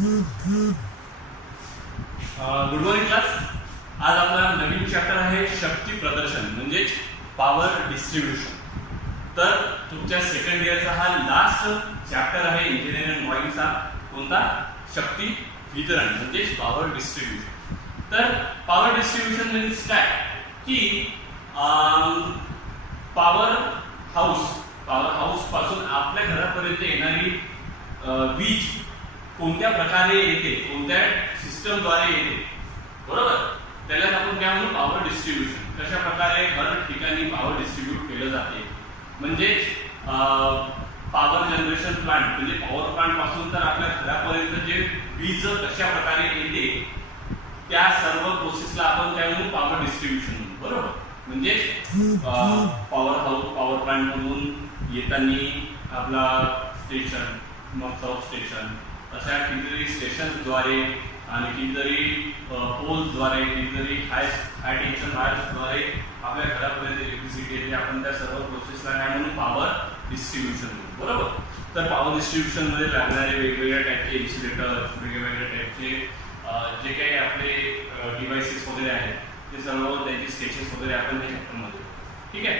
Good morning class. आज आपला नवीन chapter आहे शक्ती प्रदर्शन म्हणजेच पॉवर डिस्ट्रीब्युशन. तर तुमच्या सेकंड इयरचा हा लास्ट चॅप्टर आहे इंजिनिअरिंग ड्रॉइंगचा. कोणता? शक्ती वितरण म्हणजेच पॉवर डिस्ट्रीब्युशन. तर पॉवर डिस्ट्रीब्युशन मीन्स काय की पॉवर हाऊस पासून आपल्या घरापर्यंत येणारी वीज कोणत्या प्रकारे येते, कोणत्या सिस्टमद्वारे येते, बरोबर. त्याला आपण काय म्हणू? Power distribution. कशा प्रकारे हर ठिकाणी पॉवर डिस्ट्रीब्यूट केलं जाते म्हणजे पॉवर जनरेशन प्लांट म्हणजे पॉवर प्लांट पासून तर आपल्या घरापर्यंत जे वीज कशा प्रकारे येते त्या सर्व प्रोसेसला आपण काय म्हणू? पॉवर डिस्ट्रीब्युशन म्हणू, बरोबर. म्हणजे पॉवर प्लांट मधून येताना आपला स्टेशन, मग सब स्टेशन, अशा कितीतरी स्टेशन्सद्वारे आणि कितीतरी पोल्सद्वारे, कितीतरी हाय टेन्शन वायर्सद्वारे आपल्या घरापर्यंत इलेक्ट्रिसिटी येते. आपण त्या सर्व प्रोसेसला काय म्हणून? पॉवर डिस्ट्रीब्युशन म्हणू, बरोबर. तर पॉवर डिस्ट्रीब्युशन मध्ये लागणारे वेगवेगळ्या टाईपचे इन्सुलेटर्स, वेगवेगळ्या टाईपचे जे काही आपले डिव्हाइसेस वगैरे आहेत ते सर्व त्यांचे स्टेशन्स वगैरे आपण या चॅप्टरमध्ये. ठीक आहे,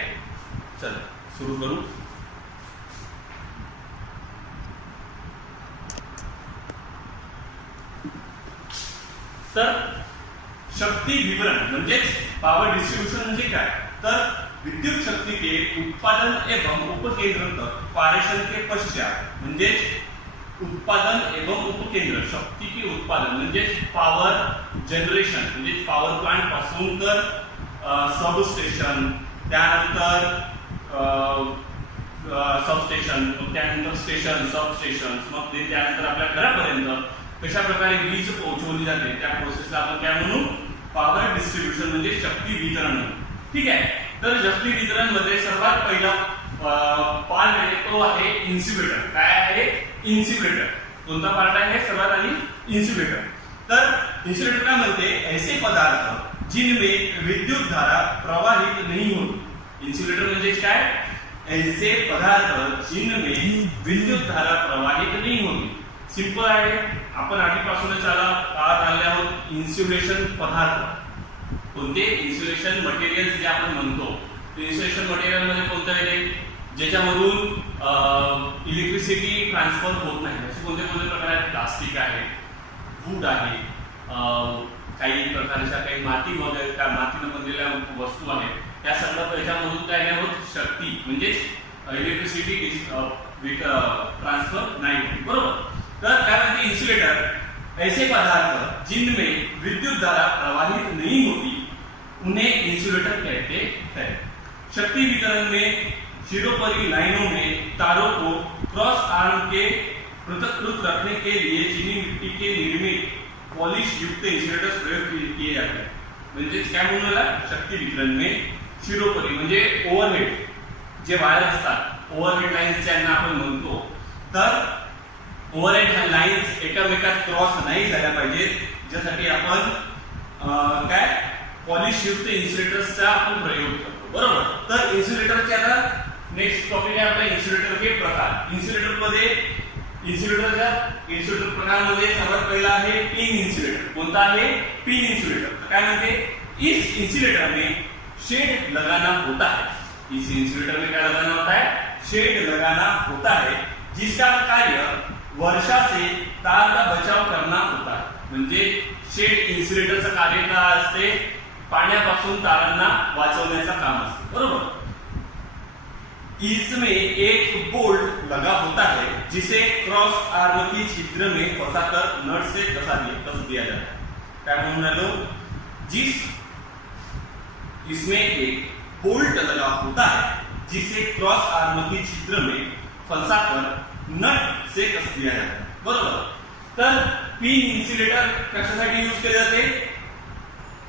चला सुरू करू. तर शक्ति वितरण म्हणजेच पॉवर डिस्ट्रीब्यूशन म्हणजे काय? तर विद्युत शक्ति के उत्पादन एवं उपकेंद्र तक पारेषण के पश्चात म्हणजे उत्पादन एवं उपकेंद्र, शक्ति के उत्पादन म्हणजे पॉवर जनरेशन म्हणजे पॉवर प्लांट पासून तर सब स्टेशन, त्यानंतर सब स्टेशन, त्यानंतर स्टेशन, सब स्टेशन, मग त्यानंतर आपल्या घरापर्यंत कशा प्रकारे वीज पोहोचवली जाते त्या प्रोसेसला आपण काय म्हणू? पॉवर डिस्ट्रीब्युशन म्हणजे शक्ती वितरण म्हणू. ठीक आहे. तर शक्ती वितरण मध्ये सर्वात पहिला पार्ट आहे तो आहे इन्सुलेटर. काय आहे? इन्सुलेटर. कोणता पार्ट आहे? सर्वात आधी इन्सुलेटर. तर इन्सुलेटर काय म्हणते? ऐसे पदार्थ जिनमें विद्युत धारा प्रवाहित नहीं होती. इन्सुलेटर म्हणजे काय? ऐसे पदार्थ जिनमें विद्युत धारा प्रवाहित नहीं होती. सिंपल आहे. आपण आधीपासूनच पाहत आले आहोत इन्सुलेशन पदार्थ. कोणते? इन्सुलेशन मटेरियल जे आपण म्हणतो ते इन्सुलेशन मटेरियल मध्ये कोणतं येते? ज्याच्यामधून इलेक्ट्रिसिटी ट्रान्सफर होत नाही असे कोणते कोणते प्रकार आहेत? प्लास्टिक आहे, वूड आहे, काही प्रकारच्या काही माती वगैरे त्या मातीने बनलेल्या वस्तू आहेत. त्या सर्व याच्यामधून काय नाही होत? शक्ती म्हणजे इलेक्ट्रिसिटी ट्रान्सफर नाही होत, बरोबर. तर काय म्हणते? इंसुलेटर ऐसे पदार्थ जिनमें विद्युत धारा प्रवाहित नहीं होती उन्हें इंसुलेटर कहते हैं. शक्ति वितरण में शिरोपरी लाइनों में तारों को क्रॉस आर्म के पृथक्कृत रखने के लिए चीनी मिट्टी के निर्मित पॉलिश युक्त इंसुलेटर्स प्रयोग किए जाते हैं. म्हणजे काय म्हणूया? शक्ती वितरण में शिरोपरी म्हणजे ओव्हरहेड जे वायर असतात, ओव्हरहेड लाईन्स ज्यांना आपण म्हणतो. तर ओव्हरहेड लाईन्स एकामेकात क्रॉस नाही झाल्या पाहिजेत ज्यासाठी आपण काय पॉलिश युक्त इन्सुलेटर्सचा आपण प्रयोग करतो, बरोबर. तर इन्सुलेटरचे आता नेक्स्ट टॉपिक आहे आपला इन्सुलेटर के प्रकार. इन्सुलेटर प्रकारामध्ये सर्वात पहिला आहे पिन इन्सुलेटर. कोणता आहे? Pin insulator. काय म्हणते? इस इंसुलेटर में शेड लगाना होता है. इस इंसुलेटर में क्या लगाना होता है? शेड लगाना होता है जिसका कार्य वर्षा से तार का बचाव करना होता है. म्हणजे शेड इन्सुलेटरचं कार्य काय असते? पाण्यापासून तारांना वाचवण्याचं काम असते, बरोबर. इसमें एक बोल्ट लगा होता है जिसे क्रॉस आर्म की छिद्र में फंसाकर नट से कस दिया जाता है. क्या म्हणून राहिलो? इसमें एक बोल्ट लगा होता है जिसे क्रॉस आर्म की छिद्र में फंसाकर नट से कस दिया जाता है, बरोबर. तर पिन इन्सुलेटर कशासाठी यूज केले जाते?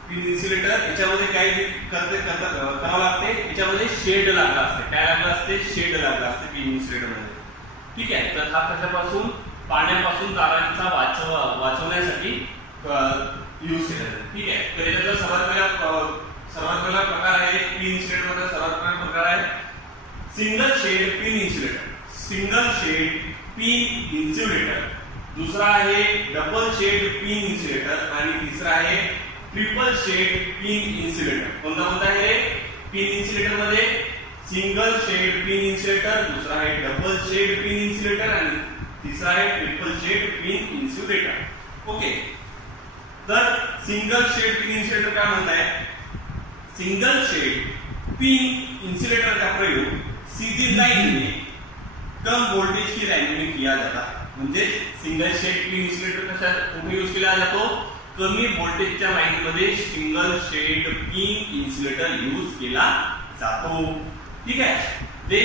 पिन इन्सुलेटर याच्यामध्ये काय करावं लागते? याच्यामध्ये शेड लागला असते. काय लागला असते? शेड लागला असते पिन इन्सुलेटर मध्ये. ठीक आहे. तर हा कशापासून? पाण्यापासून तारांचा वाचवण्यासाठी यूज केला जातो. ठीक आहे. तर याचा सर्वात पहिला प्रकार आहे पिन इन्सुलेटर मध्ये. सर्वात पहिला प्रकार आहे single shed pin insulator. Single shed pin insulator दुसरा आहे डबल शेड पिन इन्सुलेटर आणि तिसरा आहे ट्रिपल शेड पिन इन्सुलेटर. कोणता कोणता आहे रे? पिन इन्सुलेटर मध्ये सिंगल शेड पिन इन्सुलेटर, दुसरा आहे डबल शेड पिन इन्सुलेटर आणि तिसरा आहे triple shed pin insulator. Okay, तर सिंगल शेड पिन इन्सुलेटर काय म्हणताय? सिंगल शेड पिन इंसुलेटर का प्रयोग सीधी लाइन में कम वोल्टेज की लाइन में किया जाता है. म्हणजे सिंगल शेड पिन इंसुलेटर कशा कुठे यूज केला जातो? कमी व्होल्टेजच्या लाईन मध्ये single shed pin insulator use केला जातो. ठीक आहे. ते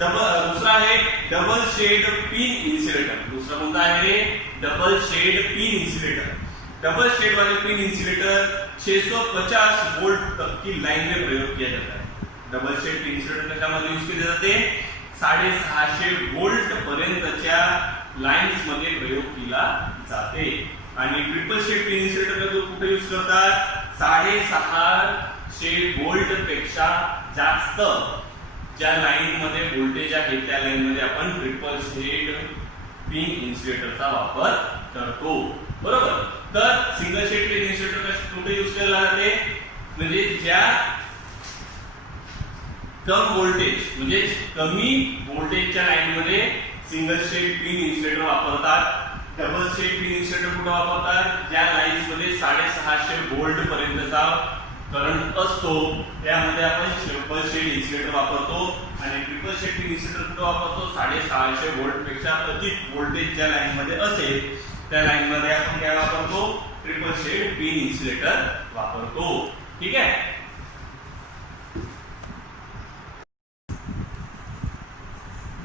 दुसरा आहे डबल शेड पिन इन्सुलेटर. दुसरा कोणता आहे रे? Double shed pin insulator. Double shed वाले पिन इंसुलेटर 650 वोल्ट तक की लाइन में प्रयोग किया जाता है. डबल शेड पिन इंसुलेटर कशामध्ये यूज केले जाते? 650 वोल्ट पर्यंतच्या लाईन्स मध्ये प्रयोग केला जाते. आणि ट्रिपल शेड पिन इंसुलेटर कुठे यूज करतात? 650 वोल्ट पेक्षा जास्त ज्या लाईन मध्ये व्होल्टेज आहे त्या लाईन मध्ये आपण ट्रिपल शेड पिन इन्सुलेटरचा वापर करतो. बरोबर. तर सिंगल शेड पिन इन्सुलेटर कुठे यूज केला जाते? म्हणजे ज्या कम व्होल्टेज म्हणजे कमी व्होल्टेजच्या लाईन मध्ये सिंगल शेड पिन इन्सुलेटर वापरतात. डबल शेड पिन इन्सुलेटर कुठे वापरतात? ज्या लाईन्स मध्ये 650 वोल्ट पर्यंतचा करंट असतो त्यामध्ये आपण ट्रिपल शेड इन्सुलेटर वापरतो. आणि ट्रिपल शेड पिन इन्सुलेटर कुठे वापरतो? 650 वोल्ट पेक्षा अधिक व्होल्टेज ज्या लाईन मध्ये असेल त्या लाईन मध्ये आपण काय वापरतो? ट्रिपल शेड पिन इन्सुलेटर वापरतो. ठीक आहे.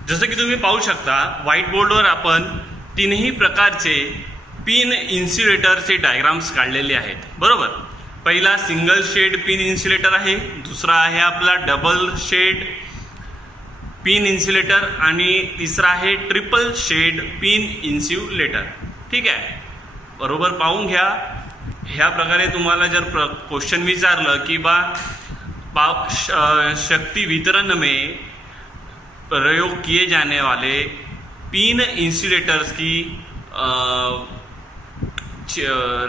जसं की तुम्ही पाहू शकता व्हाईट बोर्डवर आपण तीनही प्रकारचे पिन इन्सुलेटरचे डायग्राम्स काढलेले आहेत. बरोबर. पहिला सिंगल शेड पिन इन्सुलेटर आहे, दुसरा आहे आपला डबल शेड पिन इन्सुलेटर आणि तिसरा आहे ट्रिपल शेड पिन इन्सुलेटर. ठीक आहे. बरोबर पाहून घ्या. ह्या प्रकारे तुम्हाला जर क्वेश्चन विचारलं की शक्ति वितरण में प्रयोग किए जाने वाले पिन इंसुलेटर्स की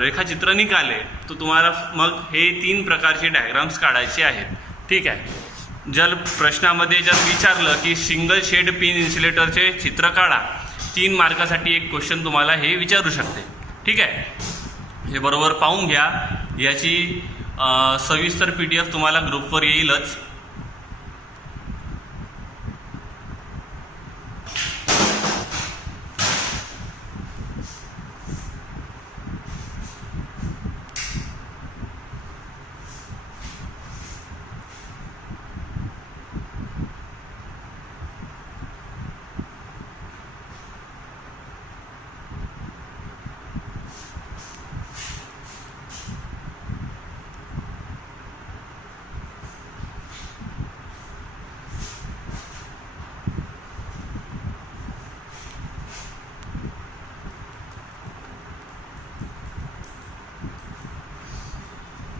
रेखा चित्र निकाले तो तुम्हाला मग हे 3 प्रकारचे डायग्राम्स काढायचे आहेत. ठीक आहे. जर प्रश्नामध्ये जर विचारलं की सिंगल शेड पिन इन्सुलेटरचे चित्र काढा, 3 मार्कासाठी एक क्वेश्चन तुम्हाला हे विचारू शकते. ठीक आहे. हे बरोबर पाहून घ्या. याची सविस्तर PDF तुम्हाला ग्रुपवर येईलच.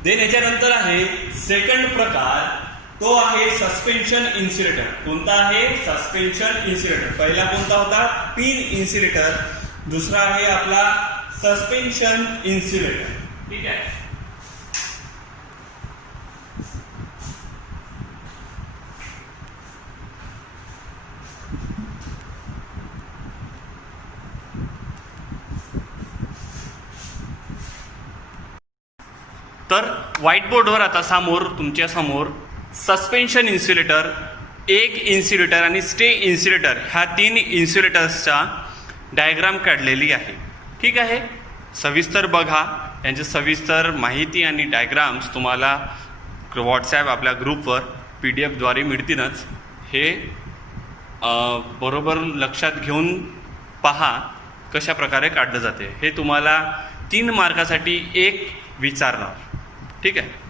देन याच्यानंतर आहे सेकंड प्रकार, तो आहे सस्पेन्शन इन्सुलेटर. कोणता आहे? Suspension insulator. पहिला कोणता होता? Pin insulator. दुसरा आहे आपला सस्पेन्शन इन्सुलेटर. ठीक आहे. तर व्हाईट बोर्डवर आता तुमच्या समोर सस्पेन्शन इन्सुलेटर, एक इन्सुलेटर आणि स्टे इन्सुलेटर ह्या 3 इन्सुलेटर्सचा डायग्राम काढलेली आहे. ठीक आहे. सविस्तर बघा. यांची सविस्तर माहिती आणि डायग्राम्स तुम्हाला व्हॉट्सॲप आपल्या ग्रुपवर PDF द्वारे मिळतीलच. हे बरोबर लक्षात घेऊन पहा कशा प्रकारे काढलं जाते. हे तुम्हाला 3 मार्कासाठी एक विचारणार. ठीक आहे.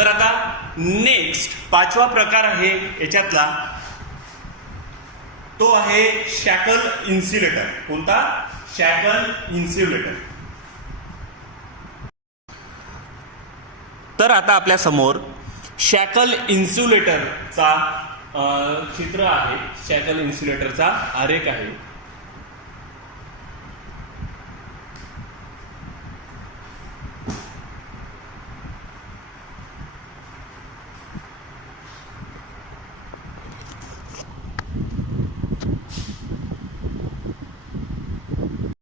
तर आता नेक्स्ट 5वा प्रकार आहे याच्यातला, तो आहे शॅकल इन्सुलेटर. कोणता? शॅकल इन्सुलेटर. तर आता आपल्या समोर शॅकल इन्सुलेटरचा चित्र आहे, शॅकल इन्सुलेटरचा आरेख आहे.